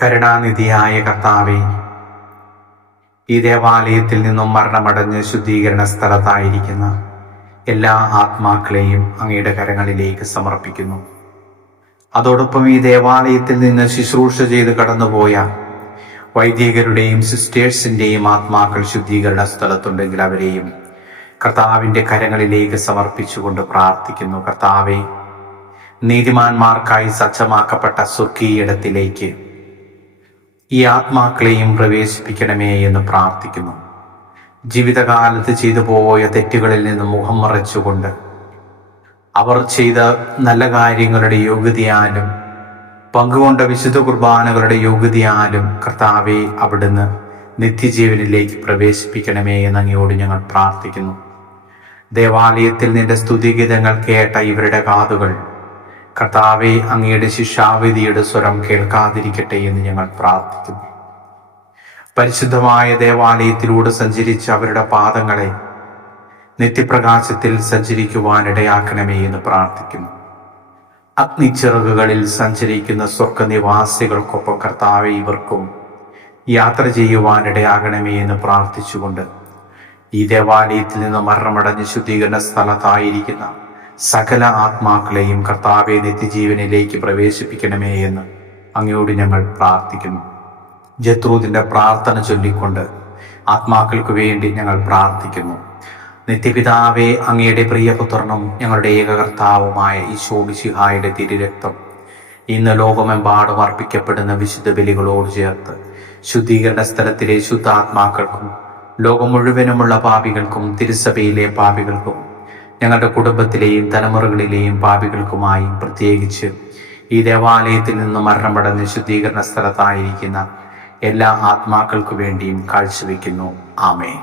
കരുണാനിധിയായ കർത്താവേ, ഈ ദേവാലയത്തിൽ നിന്നും മരണമടഞ്ഞ് ശുദ്ധീകരണ സ്ഥലത്തായിരിക്കുന്ന എല്ലാ ആത്മാക്കളെയും അങ്ങയുടെ കരങ്ങളിലേക്ക് സമർപ്പിക്കുന്നു. അതോടൊപ്പം ഈ ദേവാലയത്തിൽ നിന്ന് ശുശ്രൂഷ ചെയ്ത് കടന്നുപോയ വൈദികരുടെയും സിസ്റ്റേഴ്സിൻ്റെയും ആത്മാക്കൾ ശുദ്ധീകരണ സ്ഥലത്തുണ്ടെങ്കിൽ അവരെയും കർത്താവിൻ്റെ കരങ്ങളിലേക്ക് സമർപ്പിച്ചുകൊണ്ട് പ്രാർത്ഥിക്കുന്നു. കർത്താവെ, നീതിമാന്മാർക്കായി സജ്ജമാക്കപ്പെട്ട സ്വർഗീയിടത്തിലേക്ക് ഈ ആത്മാക്കളെയും പ്രവേശിപ്പിക്കണമേ എന്ന് പ്രാർത്ഥിക്കുന്നു. ജീവിതകാലത്ത് ചെയ്തു പോയ തെറ്റുകളിൽ നിന്ന് മുഖം മറച്ചുകൊണ്ട് അവർ ചെയ്ത നല്ല കാര്യങ്ങളുടെ യോഗ്യതയാലും പങ്കുകൊണ്ട വിശുദ്ധ കുർബാനകളുടെ യോഗ്യതയാലും കർത്താവെ, അവിടുന്ന് നിത്യജീവനിലേക്ക് പ്രവേശിപ്പിക്കണമേ എന്ന് അങ്ങയോട് ഞങ്ങൾ പ്രാർത്ഥിക്കുന്നു. ദേവാലയത്തിൽ നിന്റെ സ്തുതിഗീതങ്ങൾ കേട്ട ഇവരുടെ കാതുകൾ കർത്താവെ, അങ്ങയുടെ ശിക്ഷാവിധിയുടെ സ്വരം കേൾക്കാതിരിക്കട്ടെ എന്ന് ഞങ്ങൾ പ്രാർത്ഥിക്കുന്നു. പരിശുദ്ധമായ ദേവാലയത്തിലൂടെ സഞ്ചരിച്ച അവരുടെ പാദങ്ങളെ നിത്യപ്രകാശത്തിൽ സഞ്ചരിക്കുവാനിടയാക്കണമേ എന്ന് പ്രാർത്ഥിക്കുന്നു. അഗ്നിച്ചിറകുകളിൽ സഞ്ചരിക്കുന്ന സ്വർഗനിവാസികൾക്കൊപ്പം കർത്താവെ, ഇവർക്കും യാത്ര ചെയ്യുവാനിടയാകണമേ എന്ന് പ്രാർത്ഥിച്ചുകൊണ്ട് ഈ ദേവാലയത്തിൽ നിന്ന് മരണമടഞ്ഞ് ശുദ്ധീകരണ സ്ഥലത്തായിരിക്കുന്ന സകല ആത്മാക്കളെയും കർത്താവെ, നിത്യജീവനിലേക്ക് പ്രവേശിപ്പിക്കണമേ എന്ന് അങ്ങയോട് ഞങ്ങൾ പ്രാർത്ഥിക്കുന്നു. ജത്രൂദിന്റെ പ്രാർത്ഥന ചൊല്ലിക്കൊണ്ട് ആത്മാക്കൾക്ക് വേണ്ടി ഞങ്ങൾ പ്രാർത്ഥിക്കുന്നു. നിത്യപിതാവേ, അങ്ങയുടെ പ്രിയപുത്രനും ഞങ്ങളുടെ ഏകകർത്താവുമായ ഈശോ മിശിഹായുടെ തിരുരക്തം ഇന്ന് ലോകമെമ്പാടും അർപ്പിക്കപ്പെടുന്ന വിശുദ്ധ ബലികളോട് ചേർത്ത് ശുദ്ധീകരണ സ്ഥലത്തിലെ ശുദ്ധാത്മാക്കൾക്കും ലോകം മുഴുവനുമുള്ള പാപികൾക്കും തിരുസഭയിലെ പാപികൾക്കും ഞങ്ങളുടെ കുടുംബത്തിലെയും തലമുറകളിലെയും പാപികൾക്കുമായും പ്രത്യേകിച്ച് ഈ ദേവാലയത്തിൽ നിന്ന് മരണമടഞ്ഞ് ശുദ്ധീകരണ സ്ഥലത്തായിരിക്കുന്ന എല്ലാ ആത്മാക്കൾക്കു വേണ്ടിയും കാഴ്ചവെക്കുന്നു. ആമേൻ.